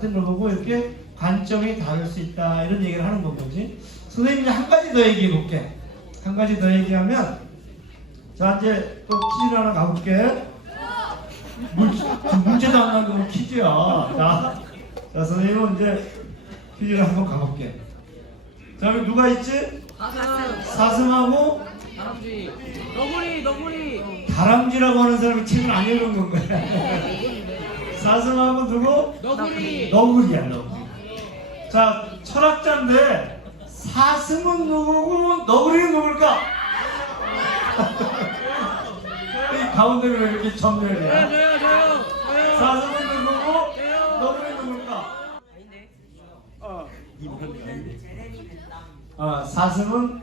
같은 걸 보고 이렇게 관점이 다를 수 있다 이런 얘기를 하는 건 거지. 선생님이 한 가지 더 얘기해 볼게. 한 가지 더 얘기하면 자 이제 또 퀴즈를 하나 가볼게. 문제도 안 나고 퀴즈야. 자 선생님은 이제 퀴즈를 한번 가볼게. 자 여기 누가 있지? 사슴하고 다람쥐. 너구리. 다람쥐라고 하는 사람이 책을 안 읽은 건가요? 사슴하고 누구? 너구리야 너구리. 자 철학자인데 사슴은 누구고 너구리는 누굴까? 이 가운데로 왜 이렇게 점멸이야? 저요. 사슴은 누구고 너구리는 누굴까? 사슴은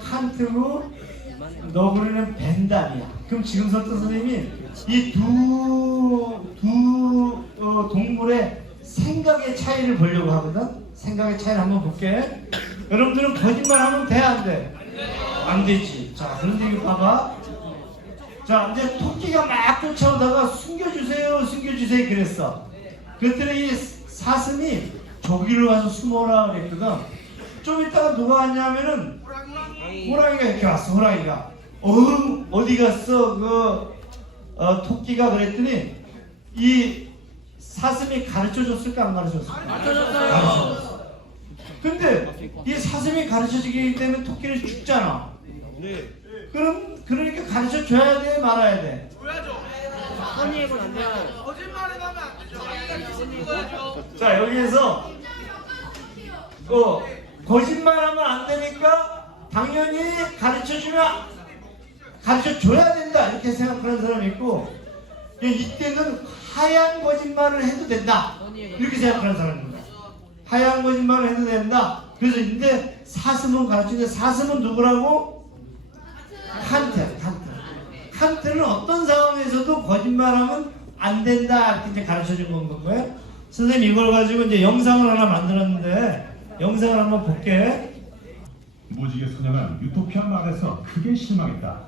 칸트고 너구리는 벤단이야. 그럼 지금부터 선생님이 이 두 동물의 생각의 차이를 보려고 하거든. 생각의 차이를 한번 볼게. 여러분들은 거짓말하면 돼 안 돼? 안 되지. 자 그런데 이거 봐봐. 자 이제 토끼가 막 쫓아오다가 숨겨주세요 그랬어. 그랬더니 이 사슴이 저기로 가서 숨어라 그랬거든. 좀 있다가 누가 왔냐면은 호랑이가 이렇게 왔어. 호랑이가 어디 갔어 토끼가 그랬더니 이 사슴이 가르쳐줬을까 안 가르쳐줬을까? 가르쳐줬어요. 근데 이 사슴이 가르쳐주기 때문에 토끼는 죽잖아. 그러니까 가르쳐줘야 돼 말아야 돼? 선의해본 안 돼요. 거짓말을 하면 안 되죠. 자 여기에서 거짓말하면 안 되니까 당연히 가르쳐줘야 된다 이렇게 생각하는 사람이 있고 이때는 하얀 거짓말을 해도 된다 이렇게 생각하는 사람입니다. 하얀 거짓말을 해도 된다. 그래서 근데 사슴은 가르치는데 사슴은 누구라고? 칸트는 어떤 상황에서도 거짓말하면 안 된다 이렇게 이제 가르쳐준 건 거예요. 선생님 이걸 가지고 이제 영상을 하나 만들었는데 영상을 한번 볼게. 무지개 소녀는 유토피아 마을에서 크게 실망했다.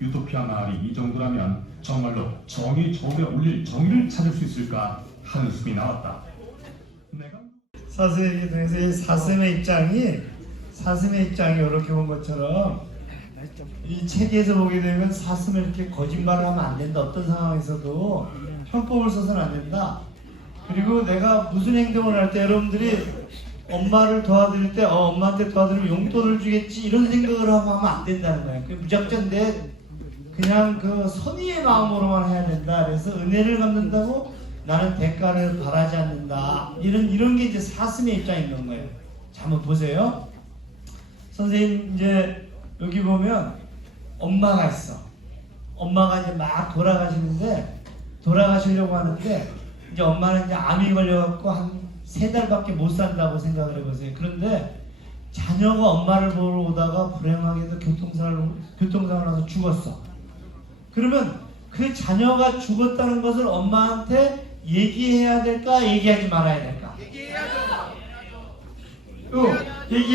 유토피아 마을이 이 정도라면 정말로 정의 저울에 올릴 정의를 찾을 수 있을까 하는 숨이 나왔다. 내가 사슴의 중에서 이 사슴의 입장이 이렇게 본 것처럼 이 책에서 보게 되면 사슴을 이렇게 거짓말을 하면 안 된다. 어떤 상황에서도 편법을 써서는 안 된다. 그리고 내가 무슨 행동을 할 때 여러분들이 엄마를 도와드릴 때 엄마한테 도와드리면 용돈을 주겠지 이런 생각을 하고 하면 안 된다는 거야. 무작정 그냥 그 선의의 마음으로만 해야 된다. 그래서 은혜를 갚는다고 나는 대가를 바라지 않는다. 이런 게 이제 사슴의 입장이 있는 거예요. 자, 한번 보세요. 선생님 이제 여기 보면 엄마가 있어. 엄마가 이제 막 돌아가시려고 하는데 이제 엄마는 이제 암이 걸려갖고 한 3달밖에 못 산다고 생각을 해보세요. 그런데 자녀가 엄마를 보러 오다가 불행하게도 교통사고를 나서 죽었어. 그러면 그 자녀가 죽었다는 것을 엄마한테 얘기해야 될까? 얘기하지 말아야 될까? 얘기해야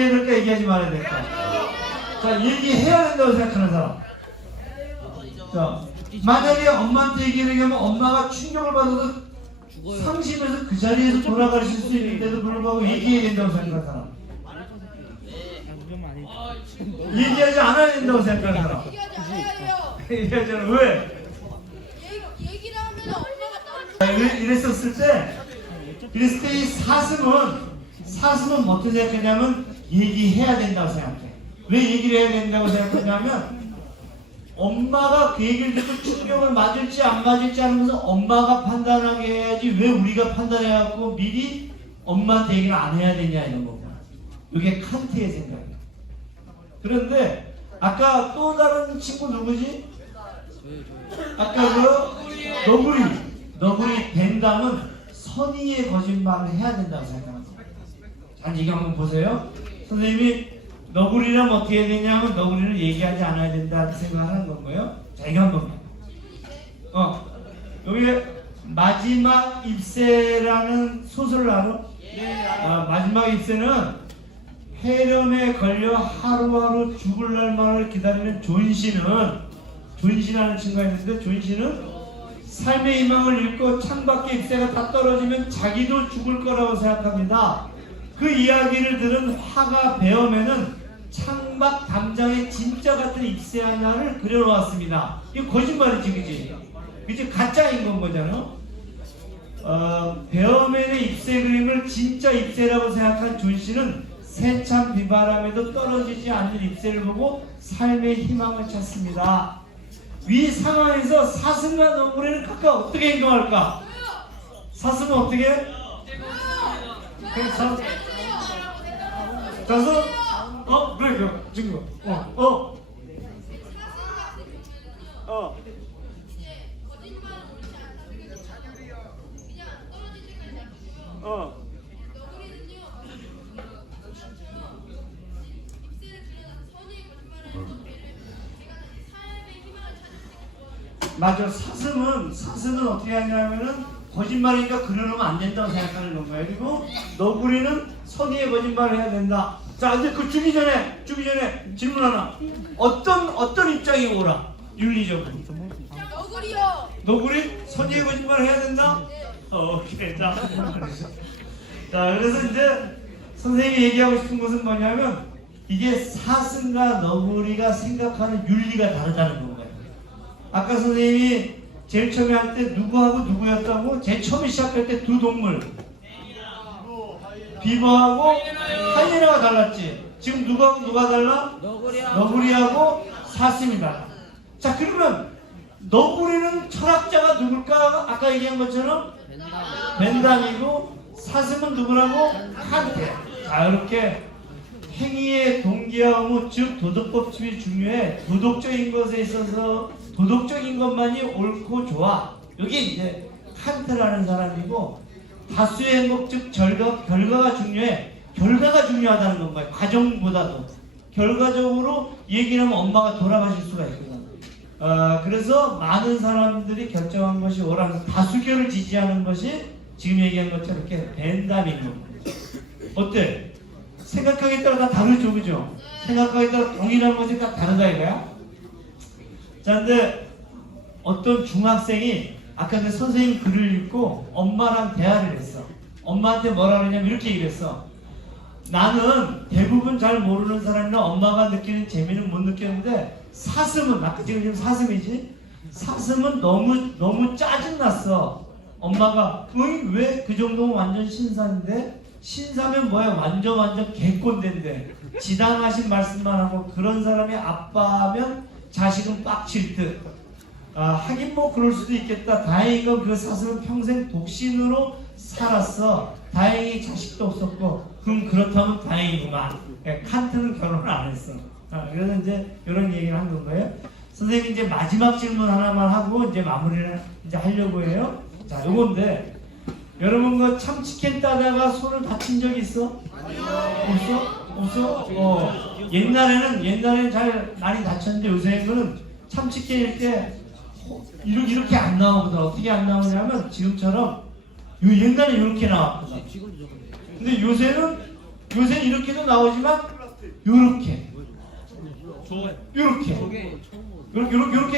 될까? 얘기하지 말아야 될까? 자, 얘기해야 된다고 생각하는 사람. 자, 만약에 엄마한테 얘기하면 엄마가 충격을 받아서 상심해서 그 자리에서 돌아가실 수 있는데도 불구하고 얘기해야 된다고 생각하는 사람. 얘기하지 않아야 된다고 생각하는 사람. 얘기하지 않아. 왜? 얘기를 하면 엄마가 이랬을 때 이 사슴은 어떻게 생각하냐면 얘기해야 된다고 생각해. 왜 얘기를 해야 된다고 생각하냐면 엄마가 그 얘기를 듣고 충격을 맞을지 안 맞을지 하는 것은 엄마가 판단하게 해야지 왜 우리가 판단해갖고 미리 엄마한테 얘기를 안 해야 되냐 이런 거고. 이게 칸트의 생각이야. 그런데 아까 또 다른 친구 누구지? 아까 너구리 벤담은 선의의 거짓말을 해야 된다고 생각합니다. 자, 이거 한번 보세요. 선생님이 너구리라면 어떻게 해야 되냐면 너구리를 얘기하지 않아야 된다 생각하는 건가요? 자, 이거 한번 여기 마지막 입새라는 소설을 알아? 마지막 입새는 폐렴에 걸려 하루하루 죽을 날만을 기다리는 존씨라는 친구가 있는데 존씨는 삶의 희망을 잃고 창밖에 잎새가 다 떨어지면 자기도 죽을 거라고 생각합니다. 그 이야기를 들은 화가 배엄에는 창밖 담장에 진짜 같은 잎새 하나를 그려놓았습니다. 이거 거짓말이지, 그지? 그지? 가짜인 건 거잖아. 배엄엔의 잎새 그림을 진짜 잎새라고 생각한 존 씨는 세찬 비바람에도 떨어지지 않는 잎새를 보고 삶의 희망을 찾습니다. 위 상황에서 사슴과 너구리는 각각 어떻게 행동할까? 사슴은 어떻게 해? 그래서 가서 그래 그 증거 맞아. 사슴은 어떻게 하냐면은 거짓말이니까 그려놓으면 안 된다고 생각하는 건가요. 그리고 너구리는 선의의 거짓말을 해야 된다. 자, 이제 그 주기 전에 질문 하나. 어떤 입장이 옳아? 윤리적으로. 너구리요. 너구리 선의의 거짓말을 해야 된다. 오케이. 자, 그래서 이제 선생님이 얘기하고 싶은 것은 뭐냐면 이게 사슴과 너구리가 생각하는 윤리가 다르다는 건가요. 아까 선생님이 제일 처음에 할 때 누구하고 누구였다고? 제일 처음에 시작할 때 두 동물 비버하고 하이에나가 달랐지. 지금 누구하고 누가 달라? 너구리하고 사슴이 달라. 자, 그러면 너구리는 철학자가 누굴까? 아까 얘기한 것처럼 벤담이고 사슴은 누구라고? 칸트. 자, 이렇게 행위의 동기와 의무, 즉 도덕법칙이 중요해. 도덕적인 것에 있어서 도덕적인 것만이 옳고 좋아. 이게 이제 칸트라는 사람이고, 다수의 행복, 즉 결과가 중요해. 결과가 중요하다는 건가요? 과정보다도. 결과적으로 얘기를 하면 엄마가 돌아가실 수가 있거든. 그래서 많은 사람들이 결정한 것이 옳아서 다수결을 지지하는 것이 지금 얘기한 것처럼 이렇게 벤담인 겁니다. 어때? 생각하기에 따라 다 다르죠, 그죠? 생각하기에 따라 동일한 것이 다 다르다 이거야? 자, 근데 어떤 중학생이 아까 그 선생님 글을 읽고 엄마랑 대화를 했어. 엄마한테 뭐라 그러냐면 이렇게 얘기를 했어. 나는 대부분 잘 모르는 사람이나 엄마가 느끼는 재미는 못 느꼈는데 사슴은, 아까 지금 사슴이지? 사슴은 너무 짜증났어. 엄마가 왜 그 정도면 완전 신사인데? 신사면 뭐야? 완전 개꼰대인데 지당하신 말씀만 하고 그런 사람이 아빠면 자식은 빡칠 듯. 하긴 뭐 그럴 수도 있겠다. 다행히 그 사슴은 평생 독신으로 살았어. 다행히 자식도 없었고. 그럼 그렇다면 다행이구만. 칸트는 결혼을 안 했어. 그래서 이제 이런 얘기를 한 건가요? 선생님이 이제 마지막 질문 하나만 하고 이제 마무리를 이제 하려고 해요. 자, 요건데 여러분 그 참치캔 따다가 손을 다친 적 있어? 없어? 옛날에는 잘 많이 다쳤는데 요새는 참치캔 이렇게 이렇게 안 나오거든. 어떻게 안 나오냐면 지금처럼 옛날에 이렇게 나왔거든. 근데 요새는 이렇게도 나오지만 이렇게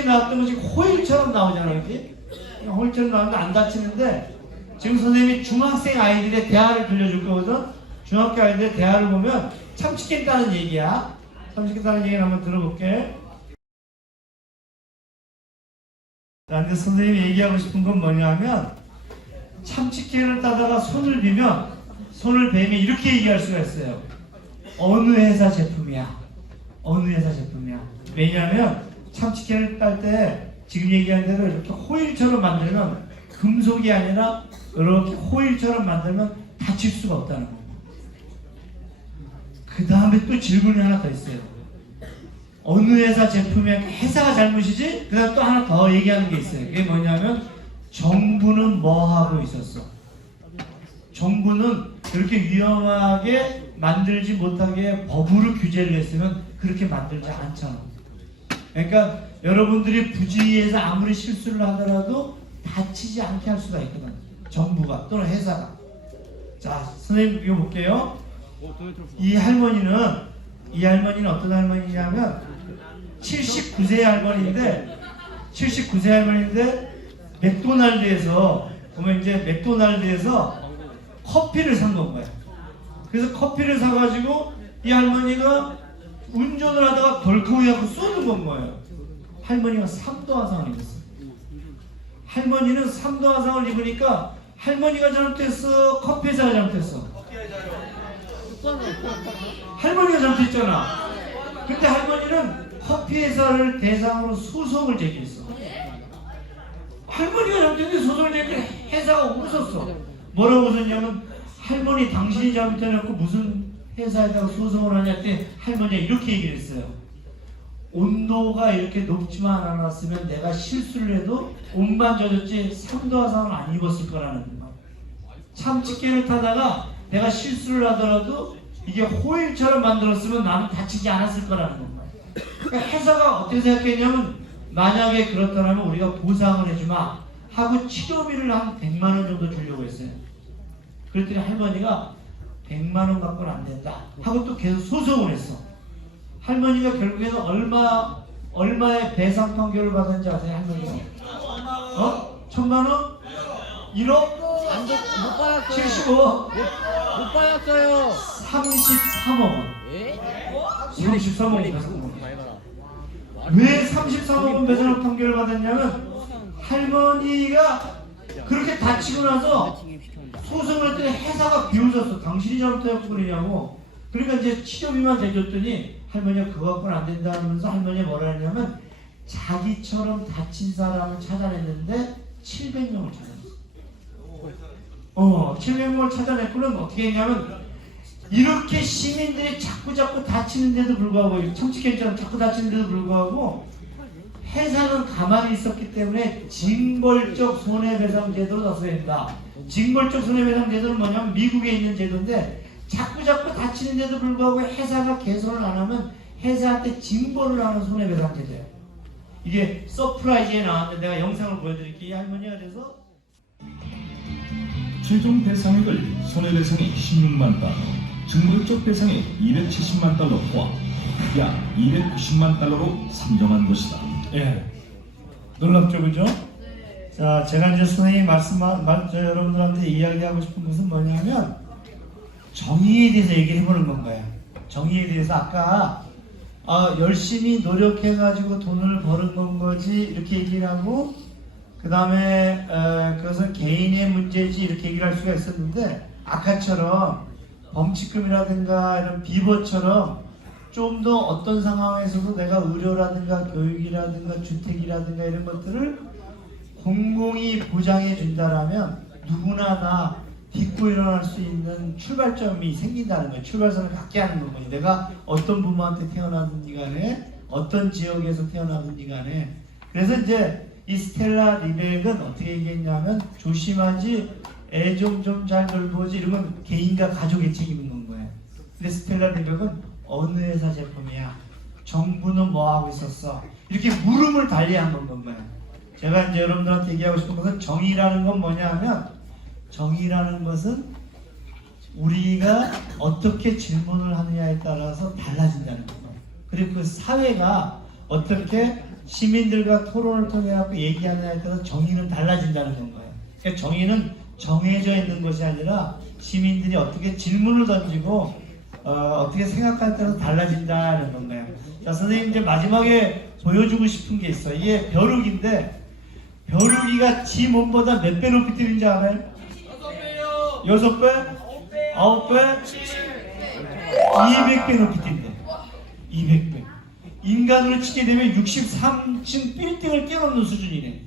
나왔던 것이 호일처럼 나오잖아, 그렇지? 호일처럼 나오는데 안 다치는데 지금 선생님이 중학생 아이들의 대화를 들려줄 거거든. 중학교 아이들의 대화를 보면 참치캔 따는 얘기야. 참치캔 따는 얘기를 한번 들어볼게. 근데 선생님이 얘기하고 싶은 건 뭐냐면 참치캔을 따다가 손을 베면 이렇게 얘기할 수가 있어요. 어느 회사 제품이야. 왜냐하면 참치캔을 딸 때 지금 얘기한 대로 이렇게 호일처럼 만들면 금속이 아니라 이렇게 호일처럼 만들면 다칠 수가 없다는 거예요. 그 다음에 또 질문이 하나 더 있어요. 어느 회사 제품이야? 회사가 잘못이지? 그 다음 또 하나 더 얘기하는 게 있어요. 그게 뭐냐면 정부는 뭐 하고 있었어? 정부는 그렇게 위험하게 만들지 못하게 법으로 규제를 했으면 그렇게 만들지 않잖아. 그러니까 여러분들이 부지에서 아무리 실수를 하더라도 다치지 않게 할 수가 있거든. 정부가 또는 회사가. 자, 선생님 이거 볼게요. 이 할머니는 어떤 할머니냐면 79세 할머니인데 맥도날드에서 보면 이제 맥도날드에서 커피를 산 건 거야. 그래서 커피를 사가지고 이 할머니가 운전을 하다가 덜컹이하고 쏘는 건 거예요. 할머니가 3도 화상을 입었어요. 할머니는 3도 화상을 입으니까 할머니가 잘못했어? 커피 회사가 잘못했어? 할머니가 잘못했잖아. 근데 할머니는 커피 회사를 대상으로 소송을 제기했어. 할머니가 잘못했는데 소송을 제기했는데 회사가 웃었어. 뭐라고 웃었냐면 할머니 당신이 잘못해놓고 무슨 회사에다가 소송을 하냐 했더니 할머니가 이렇게 얘기를 했어요. 온도가 이렇게 높지만 않았으면 내가 실수를 해도 옷만 젖었지 3도 화상을 안 입었을 거라는 말. 참치캔을 타다가 내가 실수를 하더라도 이게 호일처럼 만들었으면 나는 다치지 않았을 거라는 말. 그러니까 회사가 어떻게 생각했냐면 만약에 그렇다면 우리가 보상을 해주마 하고 치료비를 한 100만 원 정도 주려고 했어요. 그랬더니 할머니가 100만 원 갖고는 안 된다 하고 또 계속 소송을 했어. 할머니가 결국에는 얼마의 배상 판결을 받았는지 아세요? 할머니가 1,000만 원? 1억? 못 받았어요. 75? 못 받았어요. 33억 원. 예? 33억 원 배상. 많이 받아. 왜 33억 원 배상 판결을 받았냐면 할머니가 그렇게 다치고 나서 소송을 했더니 회사가 비웃었어. 당신이 잘못해갖고 그러냐고. 그러니까 이제 치료비만 대줬더니 할머니가 그거 갖고는 안 된다 하면서 할머니가 뭐라 했냐면 자기처럼 다친 사람을 찾아냈는데 700명을 찾아냈어. 700명을 찾아냈고는 어떻게 했냐면 이렇게 시민들이 자꾸 다치는데도 불구하고 참치캔처럼 자꾸 다치는데도 불구하고 회사는 가만히 있었기 때문에 징벌적 손해배상 제도로 나서야 된다. 징벌적 손해배상 제도는 뭐냐면 미국에 있는 제도인데 자꾸 다치는데도 불구하고 회사가 개선을 안 하면 회사한테 징벌을 하는 손해배상 제도예요. 이게 서프라이즈에 나왔는데 내가 영상을 보여드릴게요. 이 할머니가 그래서 최종 배상액을 손해배상이 16만 달러, 징벌적 배상이 270만 달러 포함, 약 290만 달러로 산정한 것이다. 예, 놀랍죠, 그죠? 자, 제가 이제 선생님이 여러분들한테 이야기하고 싶은 것은 뭐냐면 정의에 대해서 얘기를 해보는 건가요? 정의에 대해서 아까 열심히 노력해가지고 돈을 버는 건 거지 이렇게 얘기를 하고 그 다음에 그것은 개인의 문제지 이렇게 얘기를 할 수가 있었는데 아까처럼 범칙금이라든가 이런 비버처럼 좀 더 어떤 상황에서도 내가 의료라든가 교육이라든가 주택이라든가 이런 것들을 공공이 보장해 준다라면 누구나 다 딛고 일어날 수 있는 출발점이 생긴다는 거예요. 출발선을 갖게 하는 거거든요. 내가 어떤 부모한테 태어나든지 간에 어떤 지역에서 태어나든지 간에 그래서 이제 이 스텔라 리벡은 어떻게 얘기했냐면 조심하지 애 좀 잘 돌보지 이러면 개인과 가족의 책임인 건 거예요. 근데 스텔라 리벡은 어느 회사 제품이야? 정부는 뭐 하고 있었어? 이렇게 물음을 달리한 건 거예요. 제가 이제 여러분들한테 얘기하고 싶은 것은 정의라는 건 뭐냐 하면 정의라는 것은 우리가 어떻게 질문을 하느냐에 따라서 달라진다는 거예요. 그리고 그 사회가 어떻게 시민들과 토론을 통해 갖고 얘기하느냐에 따라서 정의는 달라진다는 건 거예요. 그러니까 정의는 정해져 있는 것이 아니라 시민들이 어떻게 질문을 던지고 어떻게 생각하느냐에 따라서 달라진다는 건가요? 자, 선생님 이제 마지막에 보여주고 싶은 게 있어요. 이게 벼룩인데 벼룩이가 지 몸보다 몇 배 높이 뛰는지 알아요? 6배? 9배? 200배 높이 뛴대. 200배. 인간으로 치게 되면 63층 빌딩을 뛰어넘는 수준이네.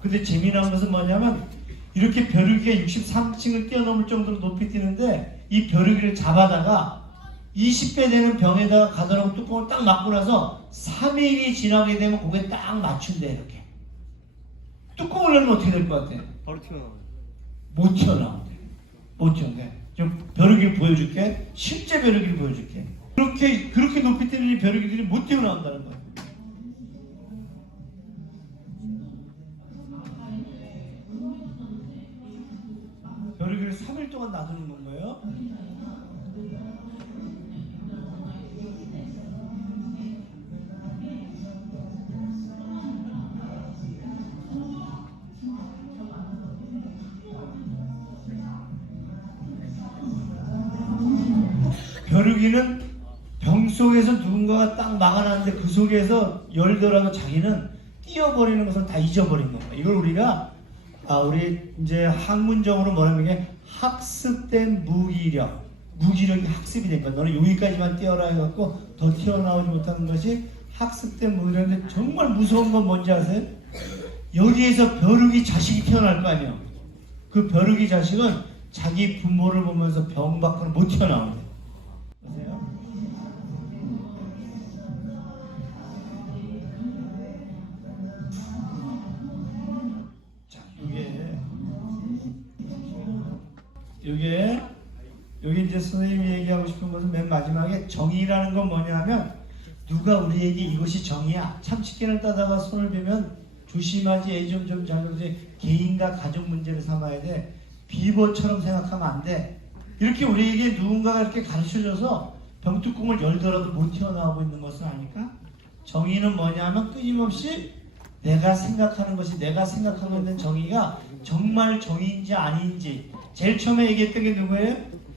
근데 재미난 것은 뭐냐면 이렇게 벼룩이가 63층을 뛰어넘을 정도로 높이 뛰는데 이 벼룩이를 잡아다가 20배 되는 병에다가 가둬놓고 뚜껑을 딱 막고 나서 3일이 지나게 되면 그게 딱 맞춘대. 이렇게 뚜껑을 열면 어떻게 될 것 같아? 바로 튀어나와요. 못 튀어나온대. 못 튀어나온대. 좀 벼룩이를 보여줄게. 실제 벼룩이를 보여줄게. 그렇게 높이 뛰는 이 벼룩이들이 못 튀어나온다는 거야. 벼룩이를 3일 동안 놔두는 건 거예요. 벼룩이는 병 속에서 누군가가 딱 막아놨는데 그 속에서 열더라도 자기는 뛰어버리는 것을 다 잊어버린 겁니다. 이걸 우리가 우리 이제 학문적으로 뭐라는 게 학습된 무기력이 학습이 된 거야. 너는 여기까지만 뛰어라 해갖고 더 튀어나오지 못하는 것이 학습된 무기력인데 정말 무서운 건 뭔지 아세요? 여기에서 벼룩이 자식이 태어날 거 아니에요. 그 벼룩이 자식은 자기 부모를 보면서 병 밖으로 못 튀어나온대요. 보세요. 자, 요게 이제 선생님이 얘기하고 싶은 것은 맨 마지막에 정의라는 건 뭐냐면 누가 우리에게 이것이 정의야. 참치캔을 따다가 손을 대면 조심하지, 애좀 자극지, 개인과 가족 문제를 삼아야 돼. 비버처럼 생각하면 안 돼. 이렇게 우리에게 누군가가 이렇게 가르쳐줘서 병뚜껑을 열더라도 못 튀어나오고 있는 것은 아닐까? 정의는 뭐냐면 끊임없이 내가 생각하는 것이 내가 생각하고 있는 정의가 정말 정의인지 아닌지. 제일 처음에 얘기했던 게 누구예요?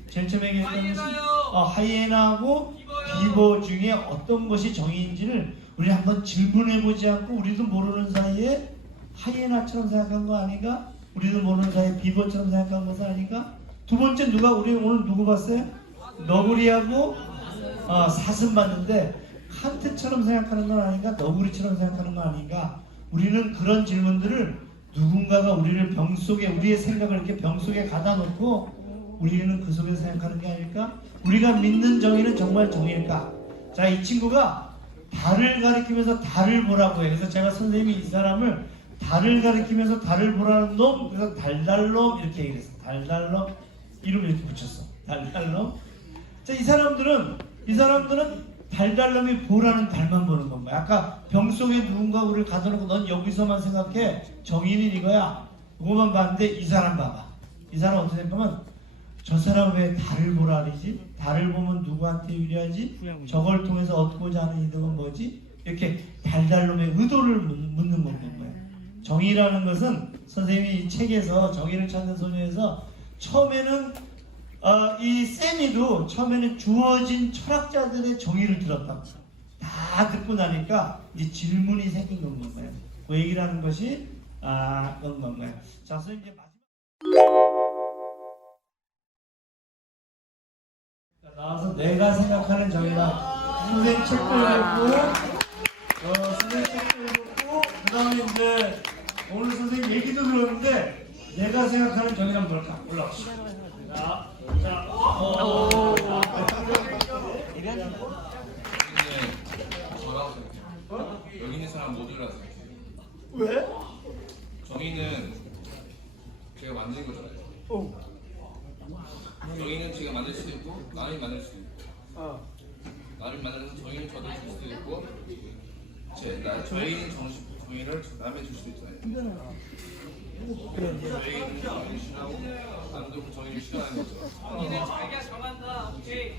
제일 처음에 얘기했던 것은 하이에나하고 비버 중에 어떤 것이 정의인지를 우리 한번 질문해보지 않고 우리도 모르는 사이에 하이에나처럼 생각한 거 아닌가? 우리도 모르는 사이에 비버처럼 생각한 것은 아닌가? 두 번째 우리 오늘 누구 봤어요? 너구리하고 사슴 봤는데 칸트처럼 생각하는 건 아닌가? 너구리처럼 생각하는 건 아닌가? 우리는 그런 질문들을 누군가가 우리를 병 속에 우리의 생각을 이렇게 병 속에 가다 놓고 우리는 그 속에서 생각하는 게 아닐까? 우리가 믿는 정의는 정말 정의일까? 자, 이 친구가 달을 가리키면서 달을 보라고 해요. 그래서 제가 선생님이 이 사람을 달을 가리키면서 달을 보라는 놈, 그래서 달달놈 이렇게 얘기했어. 달달놈 이름 이렇게 붙였어. 달달놈. 자, 이 사람들은 달달놈이 보라는 달만 보는 건가요? 아까 병 속에 누군가 우리를 가둬놓고 넌 여기서만 생각해. 정의는 이거야. 그거만 봤는데 이 사람 봐봐. 이 사람 어떻게 생각하면 저 사람 왜 달을 보라 그러지? 달을 보면 누구한테 유리하지? 저걸 통해서 얻고자 하는 이득은 뭐지? 이렇게 달달놈의 의도를 묻는 건 거예요. 정의라는 것은 선생님이 이 책에서 정의를 찾는 소녀에서 처음에는 이 세미도 처음에는 주어진 철학자들의 정의를 들었다고. 다 듣고 나니까 이제 질문이 생긴 건가요? 그 얘기를 하는 것이 그런 건가요? 자, 선생님 이제 나와서 내가 생각하는 정의다. 선생님 책도 읽고, 선생님 책도 읽고, 그 다음에 이제 오늘 선생님 얘기도 들었는데 내가 생각하는 정의란 뭘까? 올라옵시다. 여기 있는 사람 모두라고 생각해요. 왜? 정의는 제가 만드는 거잖아요. 정의는 제가 만들 수도 있고 남이 만들 수도 있고 남이 만들어서 정의를 저도 줄 수도 있고 저희는 정의를 남에 줄 수도 있잖아요. 저희는 정의를 싫어하고 남도 그 정의를 싫어하는 거죠. 정의는 자기가 정한다. 오케이.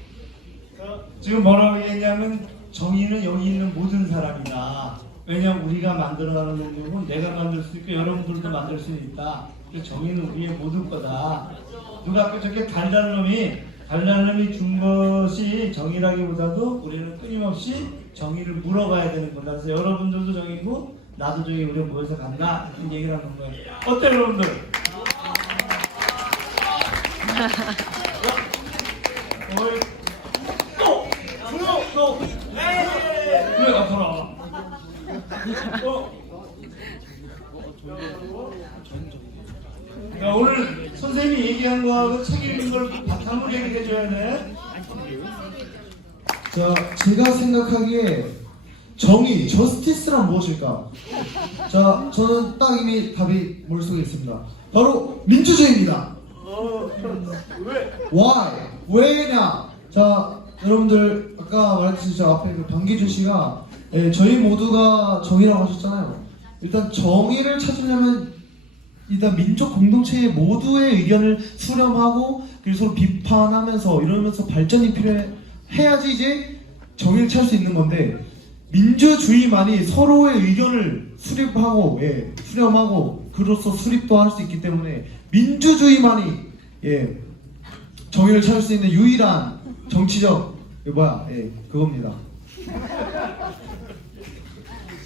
지금 뭐라고 얘기하냐면 정의는 여기 있는 모든 사람이다. 왜냐하면 우리가 만들어가는 능력은 내가 만들 수 있고 여러분들도 만들 수 있다. 그래서 정의는 우리의 모든 거다. 누가 아까 저렇게 달달놈이 준 것이 정의라기보다도 우리는 끊임없이 정의를 물어가야 되는 거다. 그래서 여러분들도 정의고 나도 정의 우리가 모여서 간다. 이렇게 얘기를 하는 거예요. 어때요 여러분들? 왜 나타나? 오늘 선생님이 얘기한 거하고 책 읽는 걸 바탕으로 얘기해 줘야 돼. 자, 제가 생각하기에 정의, 저스티스란 무엇일까? 자, 저는 딱 이미 답이 머릿속에 있습니다. 바로 민주주의입니다. 왜? Why? 왜냐? 자, 여러분들 아까 말했듯이 저 앞에 그 방기준 씨가 저희 모두가 정의라고 하셨잖아요. 일단 정의를 찾으려면 일단 민족 공동체의 모두의 의견을 수렴하고 그리고 서로 비판하면서 이러면서 발전이 필요해야지 이제 정의를 찾을 수 있는 건데 민주주의만이 서로의 의견을 수립하고 수렴하고 그로써 수립도 할 수 있기 때문에 민주주의만이 정의를 찾을 수 있는 유일한 정치적 그겁니다.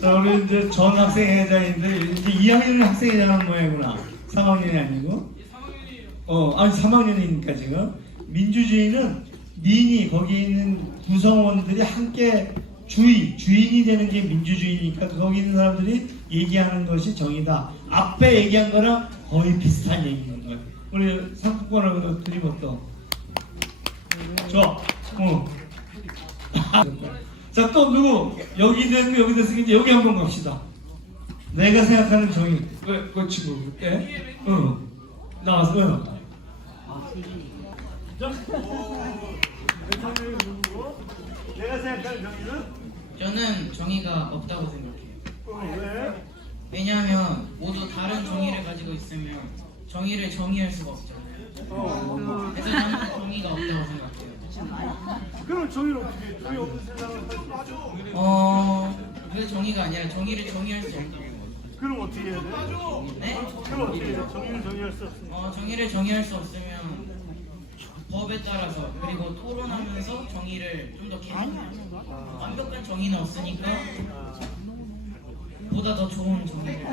자, 우리 이제 전 학생회장인데 이제 2학년 학생회장 모양이구나. 3학년이 아니고. 3학년이에요. 아니 3학년이니까 지금 민주주의는 민이 거기 있는 구성원들이 함께 주인이 되는 게 민주주의니까 거기 있는 사람들이 얘기하는 것이 정의다. 앞에 얘기한 거랑 거의 비슷한 얘기인 거예요. 우리 상품권하고 드리면 좋아. 자, 또 누구? 여기 됐고 여기 됐으니까 이제 여기 한번 갑시다. 내가 생각하는 정의. 그 친구. 예? 나왔어요. 내가 생각하는 정의는? 저는 정의가 없다고 생각해요. 왜? 왜냐하면 모두 다른 정의를 가지고 있으면 정의를 정의할 수가 없잖아요. 그래서 저는 정의가 없다고 생각해요. 그럼 정의를 어떻게? 정의 없는 세상을 살수 그래서 정의가 아니라 정의를 정의할 수 없다고. 그럼 어떻게 해야 돼? 네? 그럼 어떻게 해야 돼? 정의를 정의할 수 없으니까. 정의를 정의할 수 없으면 법에 따라서 그리고 토론하면서 정의를 좀 더 개선해야 돼요. 완벽한 정의는 없으니까 보다 더 좋은 정의를.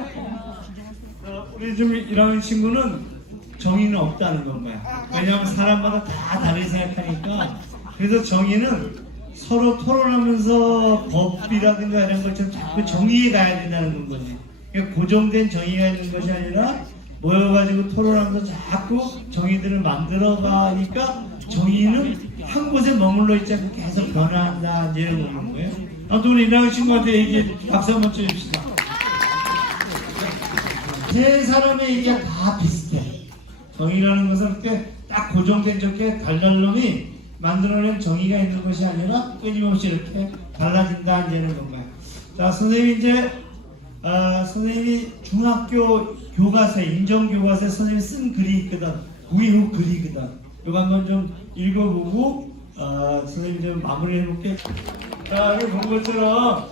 우리 좀 일하는 친구는 정의는 없다는 건 거야. 왜냐하면 사람마다 다 다르게 생각하니까. 그래서 정의는 서로 토론하면서 법이라든가 이런 것처럼 자꾸 정의에 가야 된다는 건 거지. 그러니까 고정된 정의가 있는 것이 아니라 모여가지고 토론하면서 자꾸 정의들을 만들어가니까 정의는 한 곳에 머물러 있지 않고 계속 변화한다. 이제 이런 거는 거예요. 아무튼 우리 이나영 친구한테 얘기 박수 한번 쳐줍시다. 세 사람의 얘기가 다 비슷해. 정의라는 것은 그렇게 딱 고정된 저렇게 달달놈이 만들어낸 정의가 있는 것이 아니라 끊임없이 이렇게 달라진다. 이제 이런 건가요. 자, 선생님이 이제 선생님이 중학교 교과서에 인정교과서에 선생님이 쓴 글이 있거든. 우이후 글이거든. 이거 한번 좀 읽어보고 선생님 좀 마무리해볼게. 자, 여기 본 것처럼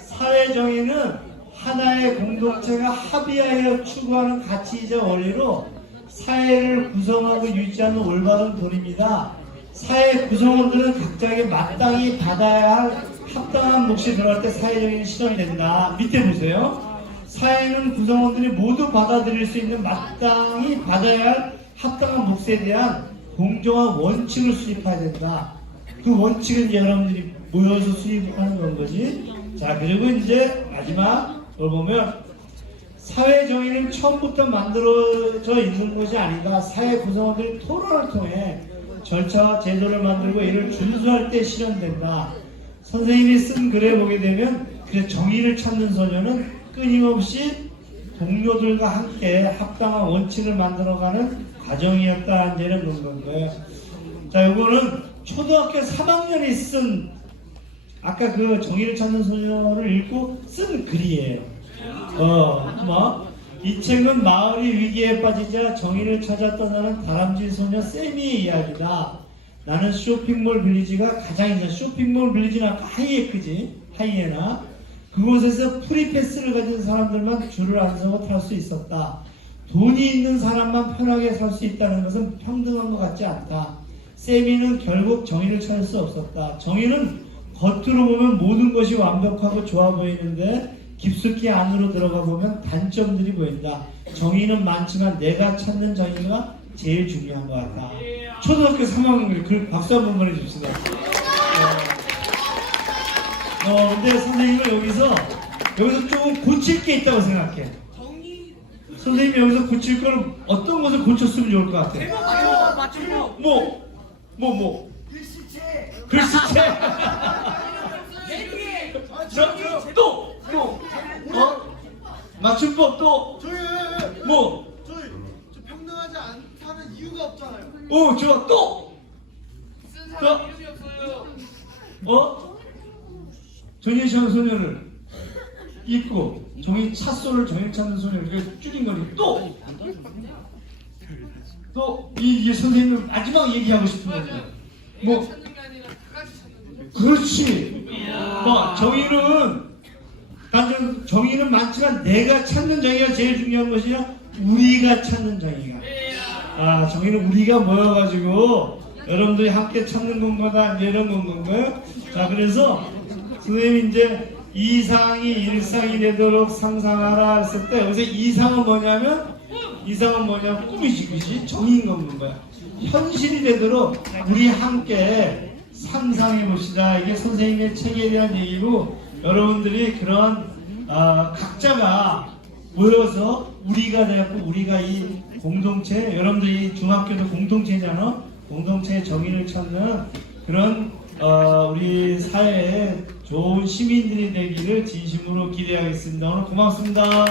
사회정의는 하나의 공동체가 합의하여 추구하는 가치이자 원리로 사회를 구성하고 유지하는 올바른 도리입니다. 사회 구성원들은 각자에게 마땅히 받아야 할 합당한 몫이 들어갈 때 사회정의는 실현이 된다. 밑에 보세요. 사회는 구성원들이 모두 받아들일 수 있는 마땅히 받아야 할 합당한 몫에 대한 공정한 원칙을 수립해야 된다. 그 원칙은 여러분들이 모여서 수립하는 건 거지. 자, 그리고 이제 마지막 걸 보면 사회정의는 처음부터 만들어져 있는 것이 아니다. 사회 구성원들이 토론을 통해 절차와 제도를 만들고 이를 준수할 때 실현된다. 선생님이 쓴 글에 보게 되면 그래 정의를 찾는 소녀는 끊임없이 동료들과 함께 합당한 원칙을 만들어가는 과정이었다. 이제는 그런 거예요. 자, 이거는 초등학교 3학년이 쓴 아까 그 정의를 찾는 소녀를 읽고 쓴 글이에요. 이 책은 마을이 위기에 빠지자 정의를 찾아 떠나는 다람쥐 소녀 세미의 이야기다. 나는 쇼핑몰 빌리지가 가장 인상. 쇼핑몰 빌리지는 아까 하이에크지. 하이에나. 그곳에서 프리패스를 가진 사람들만 줄을 안 서고 탈 수 있었다. 돈이 있는 사람만 편하게 살 수 있다는 것은 평등한 것 같지 않다. 세미는 결국 정의를 찾을 수 없었다. 정의는 겉으로 보면 모든 것이 완벽하고 좋아 보이는데 깊숙이 안으로 들어가 보면 단점들이 보인다. 정의는 많지만 내가 찾는 정의가 제일 중요한 것 같다. 초등학교 3학년 글 박수 한번 보내줍시다. 근데 선생님은 여기서 조금 고칠 게 있다고 생각해. 선생님이 여기서 고칠 거는 어떤 것을 고쳤으면 좋을 것 같아? 맞춤법. 글씨체. 또. 맞춤법 또. 저희 평등하지 않다는 이유가 없잖아요. 좋아 또. 정의 찾는 소녀를 입고 찻소를 정의 찾는 소녀를 이렇게 줄인 거니 또 이게 선생님은 마지막 얘기하고 싶은 거죠. 그렇지. 정의는 많지만 내가 찾는 정의가 제일 중요한 것이냐? 우리가 찾는 정의가. 정의는 우리가 모여가지고 여러분들이 함께 찾는 건가다 이런 건가요? 자, 그래서 선생님이 이제 이상이 일상이 되도록 상상하라 했을 때 여기서 이상은 뭐냐면 꿈이지, 그지? 정의인 없는 거야. 현실이 되도록 우리 함께 상상해 봅시다. 이게 선생님의 책에 대한 얘기고, 여러분들이 그런 각자가 모여서 우리가 되었고, 우리가 이 공동체, 여러분들이 중학교도 공동체잖아. 공동체의 정의를 찾는 그런 우리 사회의 좋은 시민들이 되기를 진심으로 기대하겠습니다. 오늘 고맙습니다.